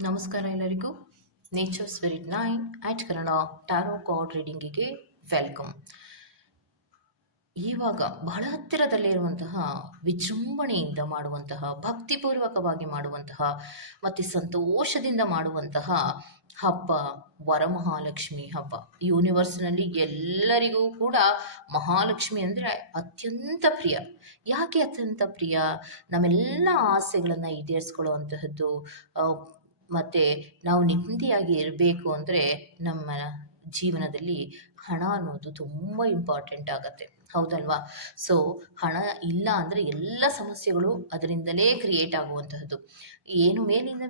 ನಮಸ್ಕಾರ ಎಲ್ಲರಿಗೂ. Nature spirit 9 ಆಟ್ Kannada tarot card ರೀಡಿಂಗಿಗೆ welcome. ಇವಾಗ ಬಹಳ ಹತ್ತಿರದಲ್ಲೇ ಇರುವಂತಹ, ವಿಜೃಂಭಣೆಯಿಂದ ಮಾಡುವಂತಹ, ಭಕ್ತಿಪೂರ್ವಕವಾಗಿ ಮಾಡುವಂತಹ ಮತ್ತು ಸಂತೋಷದಿಂದ ಮಾಡುವಂತಹ ಹಬ್ಬ ವರಮಹಾಲಕ್ಷ್ಮಿ ಹಬ್ಬ. ಯೂನಿವರ್ಸ್ನಲ್ಲಿ ಎಲ್ಲರಿಗೂ ಕೂಡ ಮಹಾಲಕ್ಷ್ಮಿ ಅಂದರೆ ಅತ್ಯಂತ ಪ್ರಿಯ. ಯಾಕೆ ಅತ್ಯಂತ ಪ್ರಿಯ? ನಮ್ಮೆಲ್ಲ ಆಸೆಗಳನ್ನು ಈಡೇರಿಸ್ಕೊಳ್ಳುವಂತಹದ್ದು. ಮತ್ತು ನಾವು ನೆಮ್ಮದಿಯಾಗಿ ಇರಬೇಕು ಅಂದರೆ ನಮ್ಮ ಜೀವನದಲ್ಲಿ ಹಣ ಅನ್ನೋದು ತುಂಬ ಇಂಪಾರ್ಟೆಂಟ್ ಆಗುತ್ತೆ, ಹೌದಲ್ವಾ? ಸೊ ಹಣ ಇಲ್ಲ ಅಂದರೆ ಎಲ್ಲ ಸಮಸ್ಯೆಗಳು ಅದರಿಂದಲೇ ಕ್ರಿಯೇಟ್ ಆಗುವಂತಹದ್ದು. ಏನು ಮೇಲಿಂದ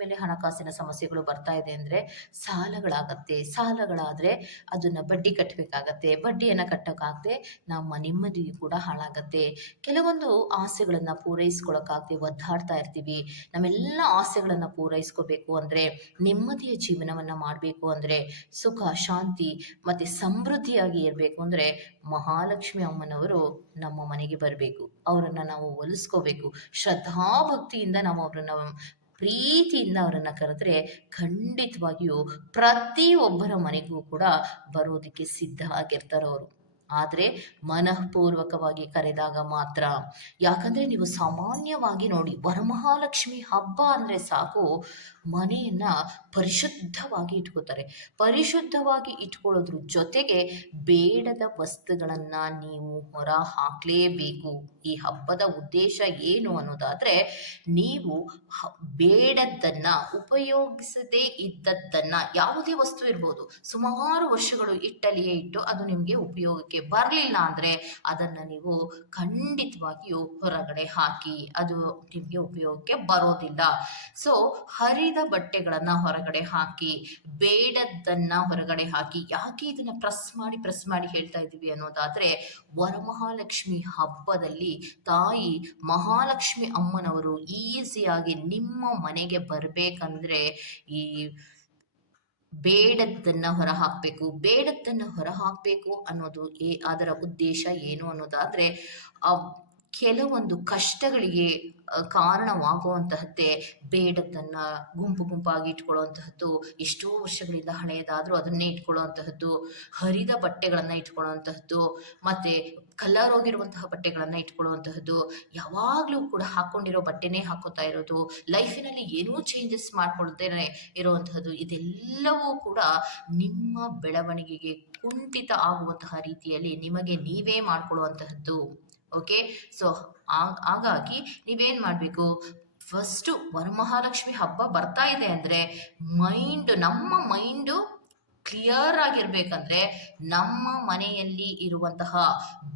ಮೇಲೆ ಹಣಕಾಸಿನ ಸಮಸ್ಯೆಗಳು ಬರ್ತಾ ಇದೆ ಅಂದರೆ ಸಾಲಗಳಾಗತ್ತೆ. ಸಾಲಗಳಾದರೆ ಅದನ್ನು ಬಡ್ಡಿ ಕಟ್ಟಬೇಕಾಗತ್ತೆ. ಬಡ್ಡಿಯನ್ನು ಕಟ್ಟೋಕ್ಕಾಗದೆ ನಮ್ಮ ನೆಮ್ಮದಿಯು ಕೂಡ ಹಾಳಾಗತ್ತೆ. ಕೆಲವೊಂದು ಆಸೆಗಳನ್ನು ಪೂರೈಸ್ಕೊಳ್ಳೋಕ್ಕಾಗದೆ ಒದ್ದಾಡ್ತಾ ಇರ್ತೀವಿ. ನಮ್ಮೆಲ್ಲ ಆಸೆಗಳನ್ನು ಪೂರೈಸ್ಕೋಬೇಕು ಅಂದರೆ, ನೆಮ್ಮದಿಯ ಜೀವನವನ್ನು ಮಾಡಬೇಕು ಅಂದರೆ, ಸುಖ ಶಾಂತಿ ಮತ್ತು ಸಮೃದ್ಧಿಯಾಗಿ ಇರಬೇಕು ಅಂದರೆ ಮಹಾಲಕ್ಷ್ಮಿ ಅಮ್ಮನವರು ನಮ್ಮ ಮನೆಗೆ ಬರಬೇಕು. ಅವರನ್ನು ನಾವು ಒಲಿಸ್ಕೋಬೇಕು. ಶ್ರದ್ಧಾಭಕ್ತಿಯಿಂದ ನಾವು ಅವರನ್ನು ಪ್ರೀತಿಯಿಂದ ಅವರನ್ನು ಕರೆದ್ರೆ ಖಂಡಿತವಾಗಿಯೂ ಪ್ರತಿಯೊಬ್ಬರ ಮನೆಗೂ ಕೂಡ ಬರೋದಕ್ಕೆ ಸಿದ್ಧ ಆಗಿರ್ತಾರೆ ಅವರು. ಆದರೆ ಮನಃಪೂರ್ವಕವಾಗಿ ಕರೆದಾಗ ಮಾತ್ರ. ಯಾಕಂದರೆ ನೀವು ಸಾಮಾನ್ಯವಾಗಿ ನೋಡಿ, ವರಮಹಾಲಕ್ಷ್ಮಿ ಹಬ್ಬ ಅಂದರೆ ಸಾಕು, ಮನೆಯನ್ನು ಪರಿಶುದ್ಧವಾಗಿ ಇಟ್ಕೋತಾರೆ. ಪರಿಶುದ್ಧವಾಗಿ ಇಟ್ಕೊಳ್ಳೋದ್ರ ಜೊತೆಗೆ ಬೇಡದ ವಸ್ತುಗಳನ್ನು ನೀವು ಹೊರ ಹಾಕಲೇಬೇಕು. ಈ ಹಬ್ಬದ ಉದ್ದೇಶ ಏನು ಅನ್ನೋದಾದರೆ, ನೀವು ಬೇಡದ್ದನ್ನು, ಉಪಯೋಗಿಸದೇ ಇದ್ದದ್ದನ್ನು, ಯಾವುದೇ ವಸ್ತು ಇರ್ಬೋದು, ಸುಮಾರು ವರ್ಷಗಳು ಇಟ್ಟಲ್ಲಿಯೇ ಇಟ್ಟು ಅದು ನಿಮಗೆ ಉಪಯೋಗಕ್ಕೆ ಬರಲಿಲ್ಲ ಅಂದರೆ ಅದನ್ನು ನೀವು ಖಂಡಿತವಾಗಿಯೂ ಹೊರಗಡೆ ಹಾಕಿ. ಅದು ನಿಮಗೆ ಉಪಯೋಗಕ್ಕೆ ಬರೋದಿಲ್ಲ. ಸೊ ಹರಿದ ಬಟ್ಟೆಗಳನ್ನು ಹೊರಗಡೆ ಹಾಕಿ, ಬೇಡದ್ದನ್ನು ಹೊರಗಡೆ ಹಾಕಿ. ಯಾಕೆ ಇದನ್ನು ಪ್ರೆಸ್ ಮಾಡಿ ಹೇಳ್ತಾ ಇದ್ದೀವಿ ಅನ್ನೋದಾದರೆ, ವರಮಹಾಲಕ್ಷ್ಮಿ ಹಬ್ಬದಲ್ಲಿ ತಾಯಿ ಮಹಾಲಕ್ಷ್ಮಿ ಅಮ್ಮನವರು ಈಸಿಯಾಗಿ ನಿಮ್ಮ ಮನೆಗೆ ಬರಬೇಕಂದ್ರೆ ಈ ಬೇಡದ್ದನ್ನು ಹೊರ ಹಾಕಬೇಕು. ಬೇಡದ್ದನ್ನು ಹೊರ ಹಾಕಬೇಕು ಅನ್ನೋದು ಅದರ ಉದ್ದೇಶ ಏನು ಅನ್ನೋದಾದರೆ, ಕೆಲವೊಂದು ಕಷ್ಟಗಳಿಗೆ ಕಾರಣವಾಗುವಂತಹದ್ದೇ ಬೇಡದ್ದನ್ನು ಗುಂಪಾಗಿ ಇಟ್ಕೊಳ್ಳುವಂತಹದ್ದು. ಎಷ್ಟೋ ವರ್ಷಗಳಿಂದ ಹಳೆಯದಾದರೂ ಅದನ್ನೇ ಇಟ್ಕೊಳ್ಳುವಂತಹದ್ದು, ಹರಿದ ಬಟ್ಟೆಗಳನ್ನು ಇಟ್ಕೊಳ್ಳುವಂತಹದ್ದು, ಮತ್ತು ಕಲರ್ ಹೋಗಿರುವಂತಹ ಬಟ್ಟೆಗಳನ್ನು ಇಟ್ಕೊಳ್ಳುವಂತಹದ್ದು, ಯಾವಾಗಲೂ ಕೂಡ ಹಾಕ್ಕೊಂಡಿರೋ ಬಟ್ಟೆನೇ ಹಾಕೋತಾ ಇರೋದು, ಲೈಫಿನಲ್ಲಿ ಏನೂ ಚೇಂಜಸ್ ಮಾಡ್ಕೊಳ್ತೇನೆ ಇರುವಂತಹದ್ದು. ಇದೆಲ್ಲವೂ ಕೂಡ ನಿಮ್ಮ ಬೆಳವಣಿಗೆಗೆ ಕುಂಠಿತ ಆಗುವಂತಹ ರೀತಿಯಲ್ಲಿ ನಿಮಗೆ ನೀವೇ ಮಾಡ್ಕೊಳ್ಳುವಂತಹದ್ದು. ಓಕೆ, ಸೊ ಹಾಗಾಗಿ ನೀವೇನು ಮಾಡಬೇಕು, ಫಸ್ಟು ವರಮಹಾಲಕ್ಷ್ಮಿ ಹಬ್ಬ ಬರ್ತಾ ಇದೆ ಅಂದರೆ ನಮ್ಮ ಮೈಂಡು ಕ್ಲಿಯರ್ ಆಗಿರ್ಬೇಕಂದ್ರೆ, ನಮ್ಮ ಮನೆಯಲ್ಲಿ ಇರುವಂತಹ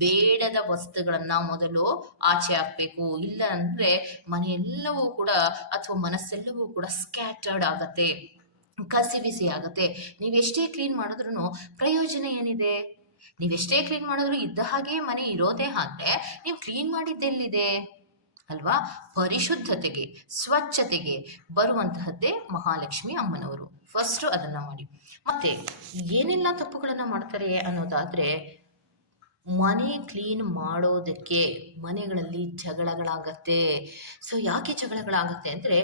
ಬೇಡದ ವಸ್ತುಗಳನ್ನು ಮೊದಲು ಆಚೆ ಹಾಕಬೇಕು. ಇಲ್ಲ ಅಂದರೆ ಮನೆಯೆಲ್ಲವೂ ಕೂಡ, ಅಥವಾ ಮನಸ್ಸೆಲ್ಲವೂ ಕೂಡ ಸ್ಕ್ಯಾಟರ್ಡ್ ಆಗತ್ತೆ, ಕಸಿವಿಸಿ ಆಗತ್ತೆ. ನೀವೆಷ್ಟೇ ಕ್ಲೀನ್ ಮಾಡಿದ್ರೂ ಪ್ರಯೋಜನ ಏನಿದೆ? ನೀವೆಷ್ಟೇ ಕ್ಲೀನ್ ಮಾಡಿದ್ರು ಇದ್ದ ಹಾಗೆ ಮನೆ ಇರೋದೇ ಆದರೆ ನೀವು ಕ್ಲೀನ್ ಮಾಡಿದ್ದೆಲ್ಲಿದೆ ಅಲ್ವಾ? ಪರಿಶುದ್ಧತೆಗೆ, ಸ್ವಚ್ಛತೆಗೆ ಬರುವಂತಹದ್ದೇ ಮಹಾಲಕ್ಷ್ಮಿ ಅಮ್ಮನವರು. ಫಸ್ಟು ಅದನ್ನು ಮಾಡಿ. ಮತ್ತೆ ಏನೆಲ್ಲ ತಪ್ಪುಗಳನ್ನು ಮಾಡ್ತಾರೆ ಅನ್ನೋದಾದರೆ, ಮನೆ ಕ್ಲೀನ್ ಮಾಡೋದಕ್ಕೆ ಮನೆಗಳಲ್ಲಿ ಜಗಳಗಳಾಗತ್ತೆ. ಸೊ ಯಾಕೆ ಜಗಳಗಳಾಗತ್ತೆ ಅಂದರೆ,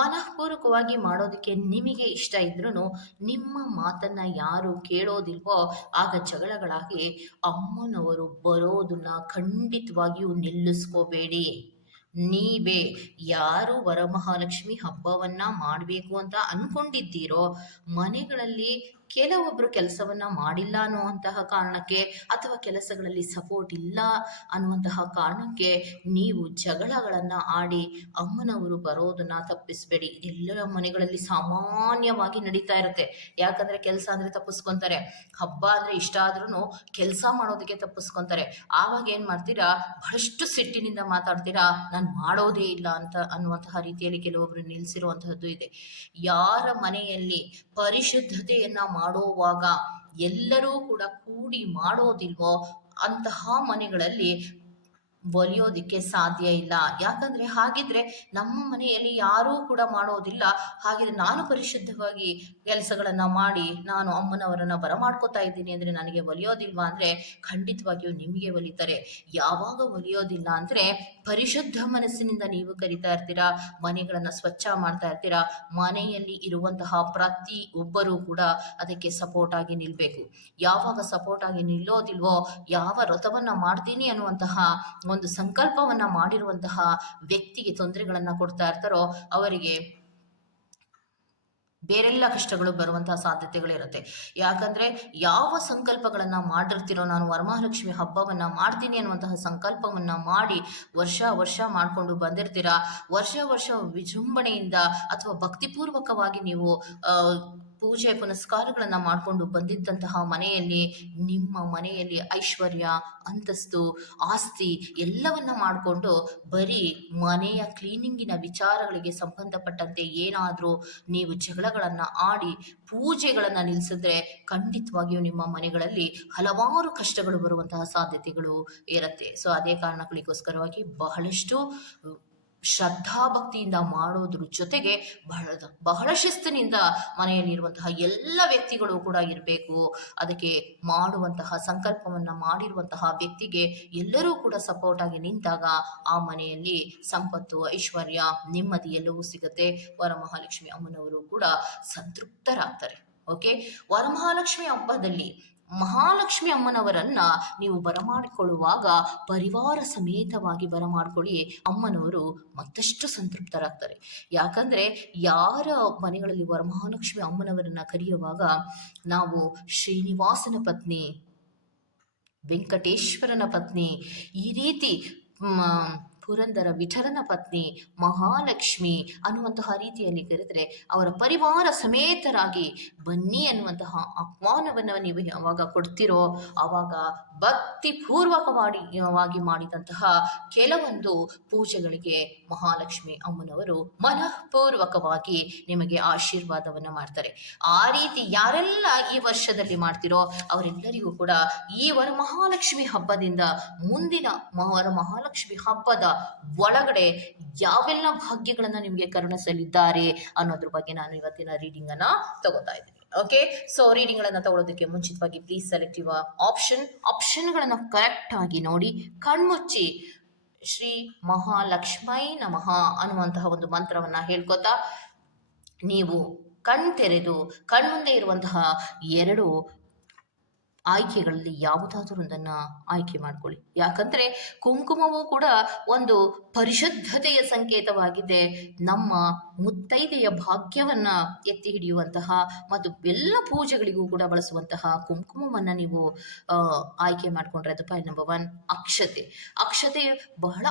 ಮನಃಪೂರ್ವಕವಾಗಿ ಮಾಡೋದಕ್ಕೆ ನಿಮಗೆ ಇಷ್ಟ ಇದ್ರೂ ನಿಮ್ಮ ಮಾತನ್ನು ಯಾರು ಕೇಳೋದಿಲ್ವೋ ಆಗ ಜಗಳಗಳಾಗಿ ಅಮ್ಮನವರು ಬರೋದನ್ನ ಖಂಡಿತವಾಗಿಯೂ ನಿಲ್ಲಿಸ್ಕೋಬೇಡಿ. ನೀವೇ ಯಾರು ವರಮಹಾಲಕ್ಷ್ಮಿ ಹಬ್ಬವನ್ನ ಮಾಡಬೇಕು ಅಂತ ಅನ್ಕೊಂಡಿದ್ದೀರೋ, ಮನೆಗಳಲ್ಲಿ ಕೆಲವೊಬ್ಬರು ಕೆಲಸವನ್ನ ಮಾಡಿಲ್ಲ ಅನ್ನುವಂತಹ ಕಾರಣಕ್ಕೆ, ಅಥವಾ ಕೆಲಸಗಳಲ್ಲಿ ಸಪೋರ್ಟ್ ಇಲ್ಲ ಅನ್ನುವಂತಹ ಕಾರಣಕ್ಕೆ ನೀವು ಜಗಳಗಳನ್ನು ಆಡಿ ಅಮ್ಮನವರು ಬರೋದನ್ನ ತಪ್ಪಿಸಬೇಡಿ. ಇದೆಲ್ಲರ ಮನೆಗಳಲ್ಲಿ ಸಾಮಾನ್ಯವಾಗಿ ನಡೀತಾ ಇರುತ್ತೆ. ಯಾಕಂದರೆ ಕೆಲಸ ಅಂದರೆ ತಪ್ಪಿಸ್ಕೊತಾರೆ, ಹಬ್ಬ ಅಂದರೆ ಇಷ್ಟ ಆದ್ರೂ ಕೆಲಸ ಮಾಡೋದಕ್ಕೆ ತಪ್ಪಿಸ್ಕೊತಾರೆ. ಆವಾಗ ಏನು ಮಾಡ್ತೀರಾ, ಬಹಳಷ್ಟು ಸಿಟ್ಟಿನಿಂದ ಮಾತಾಡ್ತೀರಾ, ನಾನು ಮಾಡೋದೇ ಇಲ್ಲ ಅಂತ ಅನ್ನುವಂತಹ ರೀತಿಯಲ್ಲಿ ಕೆಲವೊಬ್ಬರು ನಿಲ್ಲಿಸಿರುವಂತಹದ್ದು ಇದೆ. ಯಾರ ಮನೆಯಲ್ಲಿ ಪರಿಶುದ್ಧತೆಯನ್ನು ಮಾಡುವಾಗ ಎಲ್ಲರೂ ಕೂಡ ಕೂಡಿ ಮಾಡೋದಿಲ್ವೋ ಅಂತಹ ಮನೆಗಳಲ್ಲಿ ಒಲಿಯೋದಿಕ್ಕೆ ಸಾಧ್ಯ ಇಲ್ಲ. ಯಾಕಂದ್ರೆ ಹಾಗಿದ್ರೆ ನಮ್ಮ ಮನೆಯಲ್ಲಿ ಯಾರೂ ಕೂಡ ಮಾಡೋದಿಲ್ಲ. ಹಾಗಿದ್ರೆ ನಾನು ಪರಿಶುದ್ಧವಾಗಿ ಕೆಲಸಗಳನ್ನ ಮಾಡಿ ನಾನು ಅಮ್ಮನವರನ್ನ ಬರಮಾಡ್ಕೋತಾ ಇದ್ದೀನಿ ಅಂದ್ರೆ ನನಗೆ ಒಲಿಯೋದಿಲ್ವಾ ಅಂದ್ರೆ ಖಂಡಿತವಾಗಿಯೂ ನಿಮಗೆ ಒಲಿತಾರೆ. ಯಾವಾಗ ಒಲಿಯೋದಿಲ್ಲ ಅಂದ್ರೆ ಪರಿಶುದ್ಧ ಮನಸ್ಸಿನಿಂದ ನೀವು ಕರಿತಾ ಇರ್ತೀರಾ, ಮನೆಗಳನ್ನ ಸ್ವಚ್ಛ ಮಾಡ್ತಾ ಇರ್ತೀರಾ, ಮನೆಯಲ್ಲಿ ಇರುವಂತಹ ಪ್ರತಿ ಒಬ್ಬರೂ ಕೂಡ ಅದಕ್ಕೆ ಸಪೋರ್ಟ್ ಆಗಿ ನಿಲ್ಬೇಕು. ಯಾವಾಗ ಸಪೋರ್ಟ್ ಆಗಿ ನಿಲ್ಲೋದಿಲ್ವೋ, ಯಾವ ವ್ರತವನ್ನ ಮಾಡ್ತೀನಿ ಅನ್ನುವಂತಹ ಒಂದು ಸಂಕಲ್ಪವನ್ನ ಮಾಡಿರುವಂತಹ ವ್ಯಕ್ತಿಗೆ ತೊಂದರೆಗಳನ್ನ ಕೊಡ್ತಾ ಇರ್ತಾರೋ ಅವರಿಗೆ ಬೇರೆಲ್ಲ ಕಷ್ಟಗಳು ಬರುವಂತಹ ಸಾಧ್ಯತೆಗಳಿರುತ್ತೆ. ಯಾಕಂದ್ರೆ ಯಾವ ಸಂಕಲ್ಪಗಳನ್ನ ಮಾಡಿರ್ತೀರೋ, ನಾನು ವರಮಹಾಲಕ್ಷ್ಮಿ ಹಬ್ಬವನ್ನ ಮಾಡ್ತೀನಿ ಅನ್ನುವಂತಹ ಸಂಕಲ್ಪವನ್ನ ಮಾಡಿ ವರ್ಷ ವರ್ಷ ಮಾಡ್ಕೊಂಡು ಬಂದಿರ್ತೀರಾ, ವರ್ಷ ವರ್ಷ ವಿಜೃಂಭಣೆಯಿಂದ ಅಥವಾ ಭಕ್ತಿಪೂರ್ವಕವಾಗಿ ನೀವು ಪೂಜೆ ಪುನಸ್ಕಾರಗಳನ್ನ ಮಾಡಿಕೊಂಡು ಬಂದಿದ್ದಂತಹ ಮನೆಯಲ್ಲಿ, ನಿಮ್ಮ ಮನೆಯಲ್ಲಿ ಐಶ್ವರ್ಯ, ಅಂತಸ್ತು, ಆಸ್ತಿ ಎಲ್ಲವನ್ನ ಮಾಡಿಕೊಂಡು ಬರೀ ಮನೆಯ ಕ್ಲೀನಿಂಗಿನ ವಿಚಾರಗಳಿಗೆ ಸಂಬಂಧಪಟ್ಟಂತೆ ಏನಾದರೂ ನೀವು ಜಗಳಗಳನ್ನ ಆಡಿ ಪೂಜೆಗಳನ್ನ ನಿಲ್ಲಿಸಿದ್ರೆ ಖಂಡಿತವಾಗಿಯೂ ನಿಮ್ಮ ಮನೆಗಳಲ್ಲಿ ಹಲವಾರು ಕಷ್ಟಗಳು ಬರುವಂತಹ ಸಾಧ್ಯತೆಗಳು ಇರುತ್ತೆ. ಸೊ ಅದೇ ಕಾರಣಗಳಿಗೋಸ್ಕರವಾಗಿ ಬಹಳಷ್ಟು ಶ್ರದ್ಧಾಭಕ್ತಿಯಿಂದ ಮಾಡೋದ್ರ ಜೊತೆಗೆ ಬಹಳ ಶಿಸ್ತಿನಿಂದ ಮನೆಯಲ್ಲಿರುವಂತಹ ಎಲ್ಲ ವ್ಯಕ್ತಿಗಳು ಕೂಡ ಇರಬೇಕು. ಅದಕ್ಕೆ ಮಾಡುವಂತಹ ಸಂಕಲ್ಪವನ್ನ ಮಾಡಿರುವಂತಹ ವ್ಯಕ್ತಿಗೆ ಎಲ್ಲರೂ ಕೂಡ ಸಪೋರ್ಟ್ ಆಗಿ ನಿಂತಾಗ ಆ ಮನೆಯಲ್ಲಿ ಸಂಪತ್ತು, ಐಶ್ವರ್ಯ, ನೆಮ್ಮದಿ ಎಲ್ಲವೂ ಸಿಗುತ್ತೆ. ವರಮಹಾಲಕ್ಷ್ಮಿ ಅಮ್ಮನವರು ಕೂಡ ಸಂತೃಪ್ತರಾಗ್ತಾರೆ. ಓಕೆ, ವರಮಹಾಲಕ್ಷ್ಮಿ ಹಬ್ಬದಲ್ಲಿ ಮಹಾಲಕ್ಷ್ಮಿ ಅಮ್ಮನವರನ್ನ ನೀವು ಬರಮಾಡಿಕೊಳ್ಳುವಾಗ ಪರಿವಾರ ಸಮೇತವಾಗಿ ಬರಮಾಡ್ಕೊಳ್ಳಿ. ಅಮ್ಮನವರು ಮತ್ತಷ್ಟು ಸಂತೃಪ್ತರಾಗ್ತಾರೆ. ಯಾಕಂದ್ರೆ ಯಾರ ಮನೆಗಳಲ್ಲಿ ವರಮಹಾಲಕ್ಷ್ಮಿ ಅಮ್ಮನವರನ್ನ ಕರೆಯುವಾಗ ನಾವು ಶ್ರೀನಿವಾಸನ ಪತ್ನಿ, ವೆಂಕಟೇಶ್ವರನ ಪತ್ನಿ, ಈ ರೀತಿ ಪುರಂದರ ವಿಠಲನ ಪತ್ನಿ, ಮಹಾಲಕ್ಷ್ಮಿ ಅನ್ನುವಂತಹ ರೀತಿಯಲ್ಲಿ ಕರೆದರೆ ಅವರ ಪರಿವಾರ ಸಮೇತರಾಗಿ ಬನ್ನಿ ಅನ್ನುವಂತಹ ಆಹ್ವಾನವನ್ನು ನೀವು ಯಾವಾಗ ಕೊಡ್ತಿರೋ ಆವಾಗ ಭಕ್ತಿ ಪೂರ್ವಕವಾಗಿ ಮಾಡಿದಂತಹ ಕೆಲವೊಂದು ಪೂಜೆಗಳಿಗೆ ಮಹಾಲಕ್ಷ್ಮಿ ಅಮ್ಮನವರು ಮನಃಪೂರ್ವಕವಾಗಿ ನಿಮಗೆ ಆಶೀರ್ವಾದವನ್ನು ಮಾಡ್ತಾರೆ. ಆ ರೀತಿ ಯಾರೆಲ್ಲ ಈ ವರ್ಷದಲ್ಲಿ ಮಾಡ್ತಿರೋ ಅವರೆಲ್ಲರಿಗೂ ಕೂಡ ಈ ವರಮಹಾಲಕ್ಷ್ಮಿ ಹಬ್ಬದಿಂದ ಮುಂದಿನ ವರಮಹಾಲಕ್ಷ್ಮಿ ಹಬ್ಬದ ಒಳಗಡೆ ಯಾವೆಲ್ಲ ಭಾಗ್ಯಗಳನ್ನ ನಿಮಗೆ ಕರುಣಿಸಲಿದ್ದಾರೆ ಅನ್ನೋದ್ರ ಬಗ್ಗೆ ನಾನು ಇವತ್ತಿನ ರೀಡಿಂಗ್ ಅನ್ನ ತಗೋತಾ ಇದ್ದೀನಿ. ಓಕೆ, ಸೊ ರೀಡಿಂಗ್ ಗಳನ್ನ ತಗೊಳ್ಳೋದಕ್ಕೆ ಮುಂಚಿತವಾಗಿ ಪ್ಲೀಸ್ ಸೆಲೆಕ್ಟ್ ಯುವ ಆಪ್ಷನ್ಗಳನ್ನ ಕರೆಕ್ಟ್ ಆಗಿ ನೋಡಿ, ಕಣ್ಮುಚ್ಚಿ ಶ್ರೀ ಮಹಾಲಕ್ಷ್ಮೈ ನಮಃ ಅನ್ನುವಂತಹ ಒಂದು ಮಂತ್ರವನ್ನ ಹೇಳ್ಕೊತಾ ನೀವು ಕಣ್ತೆರೆದು ಕಣ್ಮುಂದೆ ಇರುವಂತಹ ಎರಡು ಆಯ್ಕೆಗಳಲ್ಲಿ ಯಾವುದಾದ್ರೂ ಒಂದನ್ನು ಆಯ್ಕೆ ಮಾಡ್ಕೊಳ್ಳಿ. ಯಾಕಂದರೆ ಕುಂಕುಮವೂ ಕೂಡ ಒಂದು ಪರಿಶುದ್ಧತೆಯ ಸಂಕೇತವಾಗಿದೆ. ನಮ್ಮ ಮುತ್ತೈದೆಯ ಭಾಗ್ಯವನ್ನು ಎತ್ತಿ ಹಿಡಿಯುವಂತಹ ಮತ್ತು ಎಲ್ಲ ಪೂಜೆಗಳಿಗೂ ಕೂಡ ಬಳಸುವಂತಹ ಕುಂಕುಮವನ್ನು ನೀವು ಆಯ್ಕೆ ಮಾಡಿಕೊಂಡ್ರೆ ಅದು ಪಾಯಿಂಟ್ ನಂಬರ್ 1. ಅಕ್ಷತೆ ಬಹಳ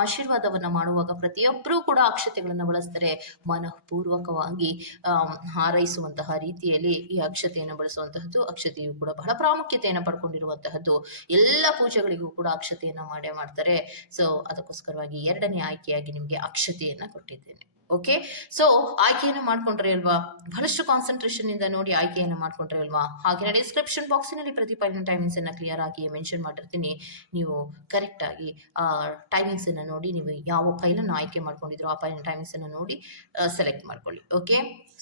ಆಶೀರ್ವಾದವನ್ನು ಮಾಡುವಾಗ ಪ್ರತಿಯೊಬ್ಬರೂ ಕೂಡ ಅಕ್ಷತೆಗಳನ್ನು ಬಳಸ್ತಾರೆ. ಮನಃಪೂರ್ವಕವಾಗಿ ಹಾರೈಸುವಂತಹ ರೀತಿಯಲ್ಲಿ ಈ ಅಕ್ಷತೆಯನ್ನು ಬಳಸುವಂತಹದ್ದು. ಅಕ್ಷತೆಯು ಕೂಡ ಬಹಳ ಪ್ರಾಮುಖ್ಯತೆಯನ್ನು ಪಡ್ಕೊಂಡಿರುವಂತಹದ್ದು. ಎಲ್ಲ ಪೂಜೆಗಳಿಗೂ ಕೂಡ ಅಕ್ಷತೆಯನ್ನು ಮಾಡೇ ಮಾಡ್ತಾರೆ. ಸೊ ಅದಕ್ಕೋಸ್ಕರವಾಗಿ 2ನೇ ಆಯ್ಕೆಯಾಗಿ ನಿಮಗೆ ಅಕ್ಷತೆಯನ್ನು ಕೊಟ್ಟಿದ್ದೇನೆ. ಓಕೆ, ಸೊ ಆಯ್ಕೆಯನ್ನು ಮಾಡ್ಕೊಂಡ್ರೆ ಅಲ್ವಾ, ಬಹಳಷ್ಟು ಕಾನ್ಸಂಟ್ರೇಷನ್ ಇಂದ ನೋಡಿ ಆಯ್ಕೆಯನ್ನು ಮಾಡ್ಕೊಂಡ್ರೆ ಅಲ್ವಾ. ಹಾಗೆ ಡಿಸ್ಕ್ರಿಪ್ಷನ್ ಬಾಕ್ಸಿನಲ್ಲಿ ಪ್ರತಿ ಫೈಲ್ನ ಟೈಮಿಂಗ್ಸ್ ಅನ್ನ ಕ್ಲಿಯರ್ ಆಗಿ ಮೆನ್ಷನ್ ಮಾಡಿರ್ತೀನಿ. ನೀವು ಕರೆಕ್ಟ್ ಆಗಿ ಆ ಟೈಮಿಂಗ್ಸ್ ಅನ್ನ ನೋಡಿ, ನೀವು ಯಾವ ಫೈಲನ್ನು ಆಯ್ಕೆ ಮಾಡ್ಕೊಂಡಿದ್ರು ಆ ಫೈಲ್ನ ಟೈಮಿಂಗ್ಸ್ ಅನ್ನ ನೋಡಿ ಸೆಲೆಕ್ಟ್ ಮಾಡ್ಕೊಳ್ಳಿ. ಓಕೆ,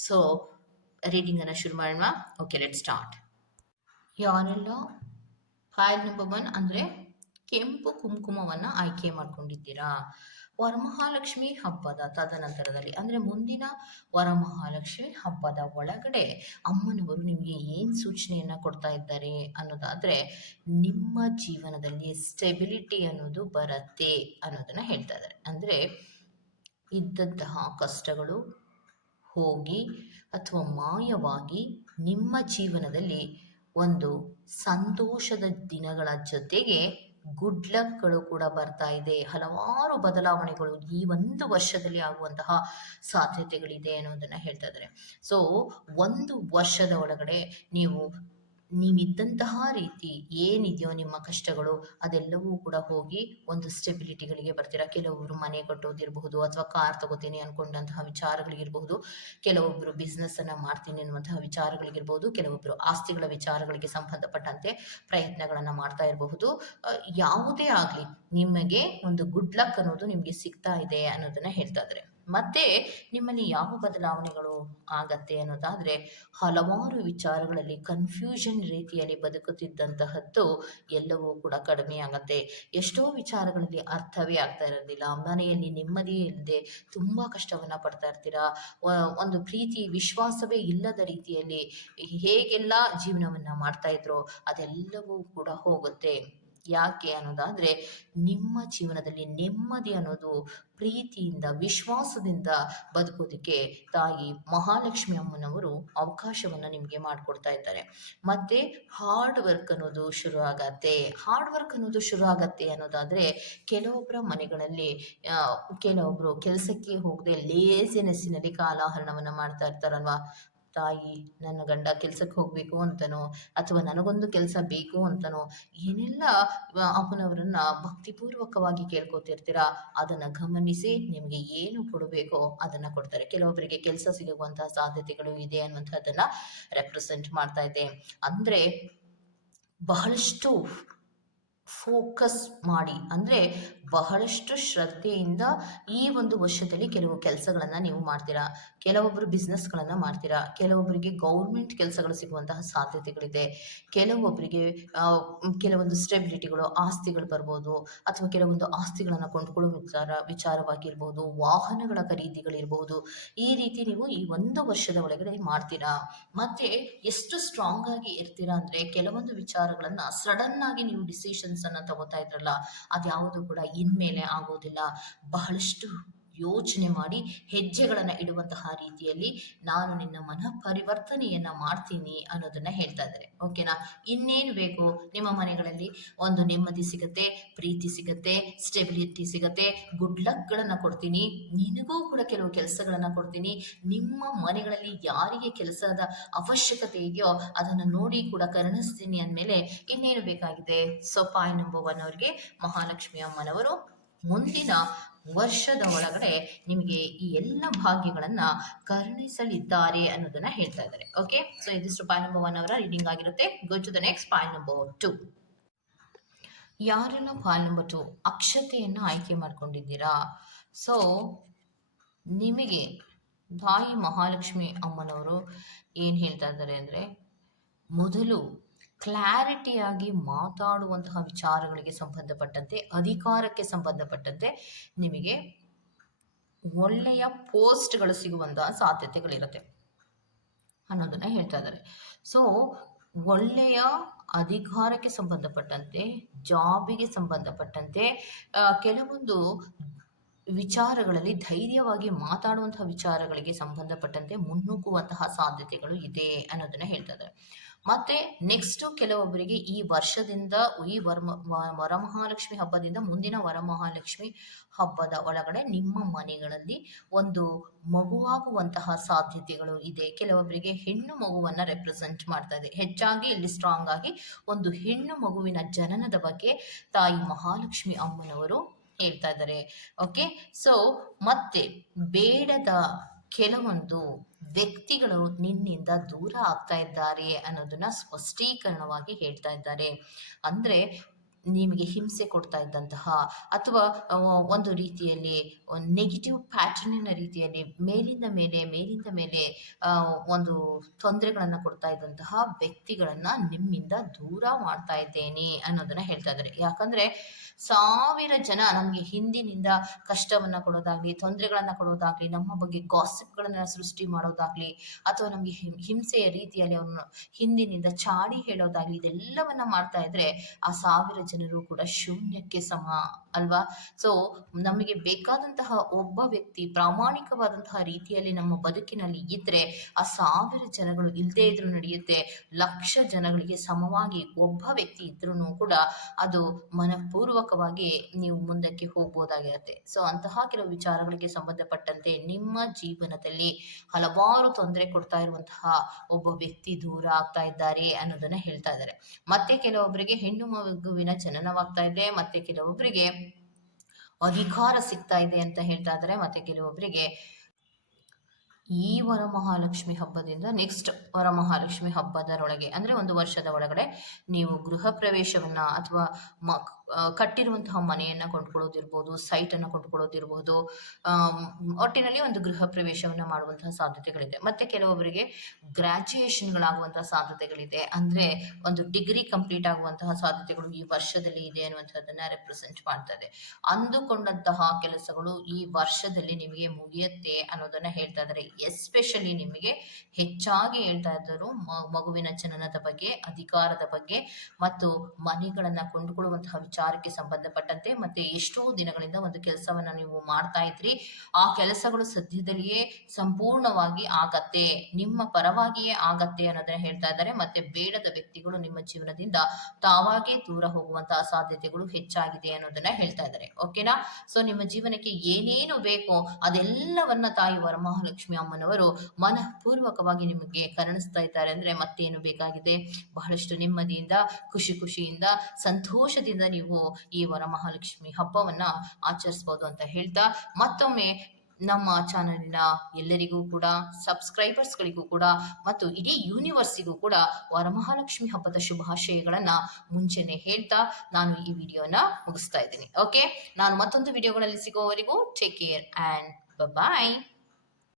ಸೊ ರೀಡಿಂಗ್ ಅನ್ನ ಶುರು ಮಾಡೋಣ. Okay, let start. ಯಾರೆಲ್ಲ ಫೈಲ್ ನಂಬರ್ 1 ಅಂದರೆ ಕೆಂಪು ಕುಂಕುಮವನ್ನು ಆಯ್ಕೆ ಮಾಡ್ಕೊಂಡಿದ್ದೀರಾ, ವರಮಹಾಲಕ್ಷ್ಮಿ ಹಬ್ಬದ ತದನಂತರದಲ್ಲಿ ಅಂದರೆ ಮುಂದಿನ ವರಮಹಾಲಕ್ಷ್ಮಿ ಹಬ್ಬದ ಒಳಗಡೆ ಅಮ್ಮನವರು ನಿಮಗೆ ಏನು ಸೂಚನೆಯನ್ನು ಕೊಡ್ತಾ ಇದ್ದಾರೆ ಅನ್ನೋದಾದರೆ, ನಿಮ್ಮ ಜೀವನದಲ್ಲಿ ಸ್ಟೆಬಿಲಿಟಿ ಅನ್ನೋದು ಬರುತ್ತೆ ಅನ್ನೋದನ್ನು ಹೇಳ್ತಾ ಇದ್ದಾರೆ. ಅಂದರೆ ಇದ್ದಂತಹ ಕಷ್ಟಗಳು ಹೋಗಿ ಅಥವಾ ಮಾಯವಾಗಿ ನಿಮ್ಮ ಜೀವನದಲ್ಲಿ ಒಂದು ಸಂತೋಷದ ದಿನಗಳ ಜೊತೆಗೆ ಗುಡ್ ಲಕ್ಗಳು ಕೂಡ ಬರ್ತಾ ಇದೆ. ಹಲವಾರು ಬದಲಾವಣೆಗಳು ಈ ಒಂದು ವರ್ಷದಲ್ಲಿ ಆಗುವಂತಹ ಸಾಧ್ಯತೆಗಳಿದೆ ಅನ್ನೋದನ್ನ ಹೇಳ್ತಾ ಇದ್ದಾರೆ. ಸೊ 1 ವರ್ಷದ ಒಳಗಡೆ ನೀವು ನೀವಿದ್ದಂತಹ ರೀತಿ ಏನಿದೆಯೋ ನಿಮ್ಮ ಕಷ್ಟಗಳು ಅದೆಲ್ಲವೂ ಕೂಡ ಹೋಗಿ ಒಂದು ಸ್ಟೆಬಿಲಿಟಿಗಳಿಗೆ ಬರ್ತೀರಾ. ಕೆಲವೊಬ್ರು ಮನೆ ಕಟ್ಟೋದಿರಬಹುದು, ಅಥವಾ ಕಾರ್ ತಗೋತೀನಿ ಅನ್ಕೊಂಡಂತಹ ವಿಚಾರಗಳಿಗಿರಬಹುದು, ಕೆಲವೊಬ್ರು ಬಿಸ್ನೆಸ್ ಅನ್ನ ಮಾಡ್ತೀನಿ ಅನ್ನುವಂತಹ ವಿಚಾರಗಳಿಗಿರಬಹುದು, ಕೆಲವೊಬ್ರು ಆಸ್ತಿಗಳ ವಿಚಾರಗಳಿಗೆ ಸಂಬಂಧಪಟ್ಟಂತೆ ಪ್ರಯತ್ನಗಳನ್ನ ಮಾಡ್ತಾ ಇರಬಹುದು. ಯಾವುದೇ ಆಗ್ಲಿ, ನಿಮಗೆ ಒಂದು ಗುಡ್ ಲಕ್ ಅನ್ನೋದು ನಿಮ್ಗೆ ಸಿಗ್ತಾ ಇದೆ ಅನ್ನೋದನ್ನ ಹೇಳ್ತಾ ಇದ್ದಾರೆ. ಮತ್ತೆ ನಿಮ್ಮಲ್ಲಿ ಯಾವ ಬದಲಾವಣೆಗಳು ಆಗತ್ತೆ ಅನ್ನೋದಾದ್ರೆ, ಹಲವಾರು ವಿಚಾರಗಳಲ್ಲಿ ಕನ್ಫ್ಯೂಷನ್ ರೀತಿಯಲ್ಲಿ ಬದುಕುತ್ತಿದ್ದಂತಹದ್ದು ಎಲ್ಲವೂ ಕೂಡ ಕಡಿಮೆ ಆಗತ್ತೆ. ಎಷ್ಟೋ ವಿಚಾರಗಳಲ್ಲಿ ಅರ್ಥವೇ ಆಗ್ತಾ ಇರೋದಿಲ್ಲ, ಮನೆಯಲ್ಲಿ ನೆಮ್ಮದಿ ಇಲ್ಲದೆ ತುಂಬಾ ಕಷ್ಟವನ್ನ ಪಡ್ತಾ ಇರ್ತೀರಾ. ಒಂದು ಪ್ರೀತಿ ವಿಶ್ವಾಸವೇ ಇಲ್ಲದ ರೀತಿಯಲ್ಲಿ ಹೇಗೆಲ್ಲ ಜೀವನವನ್ನ ಮಾಡ್ತಾ ಇದ್ರೋ ಅದೆಲ್ಲವೂ ಕೂಡ ಹೋಗುತ್ತೆ. ಯಾಕೆ ಅನ್ನೋದಾದ್ರೆ, ನಿಮ್ಮ ಜೀವನದಲ್ಲಿ ನೆಮ್ಮದಿ ಅನ್ನೋದು ಪ್ರೀತಿಯಿಂದ ವಿಶ್ವಾಸದಿಂದ ಬದುಕೋದಕ್ಕೆ ತಾಯಿ ಮಹಾಲಕ್ಷ್ಮಿ ಅಮ್ಮನವರು ಅವಕಾಶವನ್ನ ನಿಮ್ಗೆ ಮಾಡ್ಕೊಡ್ತಾ ಇದ್ದಾರೆ. ಮತ್ತೆ ಹಾರ್ಡ್ ವರ್ಕ್ ಅನ್ನೋದು ಶುರು ಆಗತ್ತೆ. ಹಾರ್ಡ್ ವರ್ಕ್ ಅನ್ನೋದು ಶುರು ಆಗತ್ತೆ ಅನ್ನೋದಾದ್ರೆ, ಕೆಲವೊಬ್ಬರ ಮನೆಗಳಲ್ಲಿ ಕೆಲವೊಬ್ರು ಕೆಲಸಕ್ಕೆ ಹೋಗದೆ ಲೇಸಿನೆಸ್ಸಿನಲ್ಲಿ ಕಾಲಹರಣವನ್ನ ಮಾಡ್ತಾ ಇರ್ತಾರಲ್ವಾ. ತಾಯಿ, ನನ್ನ ಗಂಡ ಕೆಲ್ಸಕ್ಕೆ ಹೋಗ್ಬೇಕು ಅಂತನೋ, ಅಥವಾ ನನಗೊಂದು ಕೆಲಸ ಬೇಕು ಅಂತನೋ ಏನೆಲ್ಲ ಅಪ್ಪನವರನ್ನ ಭಕ್ತಿಪೂರ್ವಕವಾಗಿ ಕೇಳ್ಕೊತಿರ್ತೀರಾ, ಅದನ್ನ ಗಮನಿಸಿ ನಿಮ್ಗೆ ಏನು ಕೊಡಬೇಕೋ ಅದನ್ನ ಕೊಡ್ತಾರೆ. ಕೆಲವೊಬ್ಬರಿಗೆ ಕೆಲಸ ಸಿಗುವಂತಹ ಸಾಧ್ಯತೆಗಳು ಇದೆ ಅನ್ನುವಂಥದ್ದನ್ನ ರೆಪ್ರೆಸೆಂಟ್ ಮಾಡ್ತಾ ಇದೆ. ಅಂದ್ರೆ ಬಹಳಷ್ಟು ಫೋಕಸ್ ಮಾಡಿ, ಅಂದ್ರೆ ಬಹಳಷ್ಟು ಶ್ರದ್ಧೆಯಿಂದ ಈ ಒಂದು ವರ್ಷದಲ್ಲಿ ಕೆಲವು ಕೆಲಸಗಳನ್ನ ನೀವು ಮಾಡ್ತೀರಾ. ಕೆಲವೊಬ್ರು ಬಿಸ್ನೆಸ್ಗಳನ್ನ ಮಾಡ್ತೀರಾ, ಕೆಲವೊಬ್ಬರಿಗೆ ಗೌರ್ಮೆಂಟ್ ಕೆಲಸಗಳು ಸಿಗುವಂತಹ ಸಾಧ್ಯತೆಗಳಿದೆ, ಕೆಲವೊಬ್ಬರಿಗೆ ಕೆಲವೊಂದು ಸ್ಟೆಬಿಲಿಟಿಗಳು, ಆಸ್ತಿಗಳು ಬರ್ಬೋದು, ಅಥವಾ ಕೆಲವೊಂದು ಆಸ್ತಿಗಳನ್ನ ಕೊಂಡ್ಕೊಳ್ಳೋ ವಿಚಾರವಾಗಿರ್ಬೋದು, ವಾಹನಗಳ ಖರೀದಿಗಳಿರ್ಬೋದು. ಈ ರೀತಿ ನೀವು ಈ ಒಂದು ವರ್ಷದ ಒಳಗಡೆ ಮಾಡ್ತೀರಾ. ಮತ್ತೆ ಎಷ್ಟು ಸ್ಟ್ರಾಂಗ್ ಆಗಿ ಇರ್ತೀರಾ ಅಂದ್ರೆ, ಕೆಲವೊಂದು ವಿಚಾರಗಳನ್ನ ಸಡನ್ ಆಗಿ ನೀವು ಡಿಸಿಷನ್ಸ್ ಅನ್ನ ತಗೋತಾ ಇದ್ರಲ್ಲ, ಅದ್ಯಾವುದು ಕೂಡ ಇನ್ಮೇಲೆ ಆಗೋದಿಲ್ಲ. ಬಹಳಷ್ಟು ಯೋಚನೆ ಮಾಡಿ ಹೆಜ್ಜೆಗಳನ್ನ ಇಡುವಂತಹ ರೀತಿಯಲ್ಲಿ ನಾನು ನಿನ್ನ ಮನ ಪರಿವರ್ತನೆಯನ್ನ ಮಾಡ್ತೀನಿ ಅನ್ನೋದನ್ನ ಹೇಳ್ತಾ ಇದ್ದಾರೆ. ಓಕೆನಾ? ಇನ್ನೇನು ಬೇಕು? ನಿಮ್ಮ ಮನೆಗಳಲ್ಲಿ ಒಂದು ನೆಮ್ಮದಿ ಸಿಗತ್ತೆ, ಪ್ರೀತಿ ಸಿಗತ್ತೆ, ಸ್ಟೆಬಿಲಿಟಿ ಸಿಗತ್ತೆ, ಗುಡ್ ಲಕ್ ಗಳನ್ನ ಕೊಡ್ತೀನಿ. ನಿನಗೂ ಕೂಡ ಕೆಲವು ಕೆಲಸಗಳನ್ನ ಕೊಡ್ತೀನಿ. ನಿಮ್ಮ ಮನೆಗಳಲ್ಲಿ ಯಾರಿಗೆ ಕೆಲಸದ ಅವಶ್ಯಕತೆ ಇದೆಯೋ ಅದನ್ನ ನೋಡಿ ಕೂಡ ಕರುಣಿಸ್ತೀನಿ ಅಂದ್ಮೇಲೆ ಇನ್ನೇನು ಬೇಕಾಗಿದೆ? ಸೊ ಪಾಯಿಂಟ್ ನಂಬರ್ 1 ಅವರಿಗೆ ಮಹಾಲಕ್ಷ್ಮಿ ಅಮ್ಮನವರು ಮುಂದಿನ ವರ್ಷದ ಒಳಗಡೆ ನಿಮಗೆ ಈ ಎಲ್ಲ ಭಾಗ್ಯಗಳನ್ನ ಕರುಣಿಸಲಿದ್ದಾರೆ ಅನ್ನೋದನ್ನ ಹೇಳ್ತಾ ಇದ್ದಾರೆ. ಓಕೆ, ಸೊ ಇದಿಷ್ಟು ಪಾಯಿಂಟ್ ನಂಬರ್ 1 ಅವರ ರೀಡಿಂಗ್ ಆಗಿರುತ್ತೆ. Go to the next point number 2. ಯಾರೆಲ್ಲ ಪಾಯಿಂಟ್ ನಂಬರ್ 2 ಅಕ್ಷತೆಯನ್ನ ಆಯ್ಕೆ ಮಾಡ್ಕೊಂಡಿದ್ದೀರಾ, ಸೊ ನಿಮಗೆ ತಾಯಿ ಮಹಾಲಕ್ಷ್ಮಿ ಅಮ್ಮನವರು ಏನ್ ಹೇಳ್ತಾ ಇದ್ದಾರೆ ಅಂದ್ರೆ, ಮೊದಲು ಕ್ಲಾರಿಟಿಯಾಗಿ ಮಾತಾಡುವಂತಹ ವಿಚಾರಗಳಿಗೆ ಸಂಬಂಧಪಟ್ಟಂತೆ, ಅಧಿಕಾರಕ್ಕೆ ಸಂಬಂಧಪಟ್ಟಂತೆ ನಿಮಗೆ ಒಳ್ಳೆಯ ಪೋಸ್ಟ್ಗಳು ಸಿಗುವಂತಹ ಸಾಧ್ಯತೆಗಳಿರುತ್ತೆ ಅನ್ನೋದನ್ನ ಹೇಳ್ತಾ ಇದ್ದಾರೆ. ಸೊ ಒಳ್ಳೆಯ ಅಧಿಕಾರಕ್ಕೆ ಸಂಬಂಧಪಟ್ಟಂತೆ, ಜಾಬಿಗೆ ಸಂಬಂಧಪಟ್ಟಂತೆ ಕೆಲವೊಂದು ವಿಚಾರಗಳಲ್ಲಿ ಧೈರ್ಯವಾಗಿ ಮಾತಾಡುವಂತಹ ವಿಚಾರಗಳಿಗೆ ಸಂಬಂಧಪಟ್ಟಂತೆ ಮುನ್ನುಗ್ಗುವಂತಹ ಸಾಧ್ಯತೆಗಳು ಇದೆ ಅನ್ನೋದನ್ನ ಹೇಳ್ತಾ ಇದ್ದಾರೆ. ಮತ್ತೆ ನೆಕ್ಸ್ಟ್ ಕೆಲವೊಬ್ಬರಿಗೆ ಈ ವರ್ಷದಿಂದ, ಈ ವರಮಹಾಲಕ್ಷ್ಮಿ ಹಬ್ಬದಿಂದ ಮುಂದಿನ ವರಮಹಾಲಕ್ಷ್ಮಿ ಹಬ್ಬದ ಒಳಗಡೆ ನಿಮ್ಮ ಮನೆಗಳಲ್ಲಿ ಒಂದು ಮಗುವಾಗುವಂತಹ ಸಾಧ್ಯತೆಗಳು ಇದೆ. ಕೆಲವೊಬ್ಬರಿಗೆ ಹೆಣ್ಣು ಮಗುವನ್ನ ರೆಪ್ರೆಸೆಂಟ್ ಮಾಡ್ತಾ ಇದೆ. ಹೆಚ್ಚಾಗಿ ಇಲ್ಲಿ ಸ್ಟ್ರಾಂಗ್ ಆಗಿ ಒಂದು ಹೆಣ್ಣು ಮಗುವಿನ ಜನನದ ಬಗ್ಗೆ ತಾಯಿ ಮಹಾಲಕ್ಷ್ಮಿ ಅಮ್ಮನವರು ಹೇಳ್ತಾ ಇದ್ದಾರೆ. ಓಕೆ, ಸೊ ಮತ್ತೆ ಬೇಡದ ಕೆಲವೊಂದು ವ್ಯಕ್ತಿಗಳು ನಿನ್ನಿಂದ ದೂರ ಆಗ್ತಾ ಇದ್ದಾರೆ ಅನ್ನೋದನ್ನ ಸ್ಪಷ್ಟೀಕರಣವಾಗಿ ಹೇಳ್ತಾ ಇದ್ದಾರೆ. ಅಂದ್ರೆ ನಿಮಗೆ ಹಿಂಸೆ ಕೊಡ್ತಾ ಇದ್ದಂತಹ, ಅಥವಾ ಒಂದು ರೀತಿಯಲ್ಲಿ ನೆಗೆಟಿವ್ ಪ್ಯಾಟರ್ನಿನ ರೀತಿಯಲ್ಲಿ ಮೇಲಿಂದ ಮೇಲೆ ಒಂದು ತೊಂದರೆಗಳನ್ನ ಕೊಡ್ತಾ ಇದ್ದಂತಹ ವ್ಯಕ್ತಿಗಳನ್ನ ನಿಮ್ಮಿಂದ ದೂರ ಮಾಡ್ತಾ ಇದ್ದೇನೆ ಅನ್ನೋದನ್ನ ಹೇಳ್ತಾ ಇದ್ದಾರೆ. ಯಾಕಂದ್ರೆ 1000 ಜನ ನಮ್ಗೆ ಹಿಂದಿನಿಂದ ಕಷ್ಟವನ್ನ ಕೊಡೋದಾಗ್ಲಿ, ತೊಂದರೆಗಳನ್ನ ಕೊಡೋದಾಗ್ಲಿ, ನಮ್ಮ ಬಗ್ಗೆ ಗಾಸಿಪ್ಗಳನ್ನ ಸೃಷ್ಟಿ ಮಾಡೋದಾಗ್ಲಿ, ಅಥವಾ ನಮ್ಗೆ ಹಿಂಸೆಯ ರೀತಿಯಲ್ಲಿ ಅವ್ರನ್ನ ಹಿಂದಿನಿಂದ ಚಾಡಿ ಹೇಳೋದಾಗ್ಲಿ, ಇದೆಲ್ಲವನ್ನ ಮಾಡ್ತಾ ಇದ್ರೆ ಆ 1000 ಜನರು ಕೂಡ ಶೂನ್ಯಕ್ಕೆ ಸಮ ಅಲ್ವಾ? ಸೊ ನಮಗೆ ಬೇಕಾದಂತಹ ಒಬ್ಬ ವ್ಯಕ್ತಿ ಪ್ರಾಮಾಣಿಕವಾದಂತಹ ರೀತಿಯಲ್ಲಿ ನಮ್ಮ ಬದುಕಿನಲ್ಲಿ ಇದ್ರೆ ಆ 1000 ಜನಗಳು ಇಲ್ಲದೇ ಇದ್ರೂ ನಡೆಯುತ್ತೆ, 1,00,000 ಜನಗಳಿಗೆ ಸಮವಾಗಿ ಒಬ್ಬ ವ್ಯಕ್ತಿ ಇದ್ರೂ ಕೂಡ ಅದು ಮನಪೂರ್ವಕವಾಗಿ ನೀವು ಮುಂದಕ್ಕೆ ಹೋಗ್ಬೋದಾಗಿರುತ್ತೆ. ಸೊ ಅಂತಹ ಕೆಲವು ವಿಚಾರಗಳಿಗೆ ಸಂಬಂಧಪಟ್ಟಂತೆ ನಿಮ್ಮ ಜೀವನದಲ್ಲಿ ಹಲವಾರು ತೊಂದರೆ ಕೊಡ್ತಾ ಇರುವಂತಹ ಒಬ್ಬ ವ್ಯಕ್ತಿ ದೂರ ಆಗ್ತಾ ಇದ್ದಾರೆ ಅನ್ನೋದನ್ನ ಹೇಳ್ತಾ ಇದ್ದಾರೆ. ಮತ್ತೆ ಕೆಲವೊಬ್ಬರಿಗೆ ಹೆಣ್ಣು ಮಗುವಿನ ಜನನವಾಗ್ತಾ ಇದೆ, ಮತ್ತೆ ಕೆಲವೊಬ್ಬರಿಗೆ ಅಧಿಕಾರ ಸಿಗ್ತಾ ಇದೆ ಅಂತ ಹೇಳ್ತಾ ಇದ್ದಾರೆ, ಮತ್ತೆ ಕೆಲವೊಬ್ಬರಿಗೆ ಈ ವರಮಹಾಲಕ್ಷ್ಮಿ ಹಬ್ಬದಿಂದ ನೆಕ್ಸ್ಟ್ ವರಮಹಾಲಕ್ಷ್ಮಿ ಹಬ್ಬದರೊಳಗೆ ಅಂದರೆ 1 ವರ್ಷದ ಒಳಗಡೆ ನೀವು ಗೃಹ ಪ್ರವೇಶವನ್ನ ಅಥವಾ ಕಟ್ಟಿರುವಂತಹ ಮನೆಯನ್ನ ಕೊಂಡ್ಕೊಳ್ಳೋದಿರ್ಬೋದು, ಸೈಟನ್ನು ಕೊಂಡ್ಕೊಳ್ಳೋದಿರ್ಬೋದು, ಒಟ್ಟಿನಲ್ಲಿ ಒಂದು ಗೃಹ ಪ್ರವೇಶವನ್ನ ಮಾಡುವಂತಹ ಸಾಧ್ಯತೆಗಳಿದೆ. ಮತ್ತೆ ಕೆಲವೊಬ್ಬರಿಗೆ ಗ್ರಾಜ್ಯುಯೇಷನ್ಗಳಾಗುವಂತಹ ಸಾಧ್ಯತೆಗಳಿದೆ, ಅಂದ್ರೆ ಒಂದು ಡಿಗ್ರಿ ಕಂಪ್ಲೀಟ್ ಆಗುವಂತಹ ಸಾಧ್ಯತೆಗಳು ಈ ವರ್ಷದಲ್ಲಿ ಇದೆ ಅನ್ನುವಂಥದ್ದನ್ನ ರೆಪ್ರೆಸೆಂಟ್ ಮಾಡ್ತಾ ಇದೆ. ಅಂದುಕೊಂಡಂತಹ ಕೆಲಸಗಳು ಈ ವರ್ಷದಲ್ಲಿ ನಿಮಗೆ ಮುಗಿಯುತ್ತೆ ಅನ್ನೋದನ್ನ ಹೇಳ್ತಾ ಇದ್ದಾರೆ. ಎಸ್ಪೆಷಲಿ ನಿಮಗೆ ಹೆಚ್ಚಾಗಿ ಹೇಳ್ತಾ ಇದ್ದರು ಮಗುವಿನ ಜನನದ ಬಗ್ಗೆ, ಅಧಿಕಾರದ ಬಗ್ಗೆ ಮತ್ತು ಮನೆಗಳನ್ನ ಕೊಂಡುಕೊಳ್ಳುವಂತಹ ವಿಚಾರಕ್ಕೆ ಸಂಬಂಧಪಟ್ಟಂತೆ, ಮತ್ತೆ ಎಷ್ಟೋ ದಿನಗಳಿಂದ ಒಂದು ಕೆಲಸವನ್ನ ನೀವು ಮಾಡ್ತಾ ಇದ್ರಿ, ಆ ಕೆಲಸಗಳು ಸದ್ಯದಲ್ಲಿಯೇ ಸಂಪೂರ್ಣವಾಗಿ ಆಗತ್ತೆ, ನಿಮ್ಮ ಪರವಾಗಿಯೇ ಆಗತ್ತೆ ಅನ್ನೋದನ್ನ ಹೇಳ್ತಾ ಇದ್ದಾರೆ. ಮತ್ತೆ ಬೇಡದ ವ್ಯಕ್ತಿಗಳು ನಿಮ್ಮ ಜೀವನದಿಂದ ತಾವಾಗೇ ದೂರ ಹೋಗುವಂತಹ ಸಾಧ್ಯತೆಗಳು ಹೆಚ್ಚಾಗಿದೆ ಅನ್ನೋದನ್ನ ಹೇಳ್ತಾ ಇದ್ದಾರೆ. ಓಕೆನಾ? ಸೊ ನಿಮ್ಮ ಜೀವನಕ್ಕೆ ಏನೇನು ಬೇಕೋ ಅದೆಲ್ಲವನ್ನ ತಾಯಿ ವರಮಹಾಲಕ್ಷ್ಮಿ ಅಮ್ಮನವರು ಮನಪೂರ್ವಕವಾಗಿ ನಿಮಗೆ ಕರುಣಿಸ್ತಾ ಇದ್ದಾರೆ. ಅಂದ್ರೆ ಮತ್ತೇನು ಬೇಕಾಗಿದೆ? ಬಹಳಷ್ಟು ನೆಮ್ಮದಿಯಿಂದ, ಖುಷಿಯಿಂದ, ಸಂತೋಷದಿಂದ ನೀವು ಈ ವರಮಹಾಲಕ್ಷ್ಮಿ ಹಬ್ಬವನ್ನ ಆಚರಿಸಬಹುದು ಅಂತ ಹೇಳ್ತಾ, ಮತ್ತೊಮ್ಮೆ ನಮ್ಮ ಚಾನಲಿನ ಎಲ್ಲರಿಗೂ ಕೂಡ, ಸಬ್ಸ್ಕ್ರೈಬರ್ಸ್ಗಳಿಗೂ ಕೂಡ ಮತ್ತು ಇಡೀ ಯೂನಿವರ್ಸಿಗೂ ಕೂಡ ವರಮಹಾಲಕ್ಷ್ಮಿ ಹಬ್ಬದ ಶುಭಾಶಯಗಳನ್ನ ಮುಂಚೆನೆ ಹೇಳ್ತಾ ನಾನು ಈ ವಿಡಿಯೋನ ಮುಗಿಸ್ತಾ ಇದ್ದೀನಿ. ಓಕೆ, ನಾನು ಮತ್ತೊಂದು ವಿಡಿಯೋಗಳಲ್ಲಿ ಸಿಗೋವರೆಗೂ ಟೇಕ್ ಕೇರ್ ಅಂಡ್ ಬಾಯ್.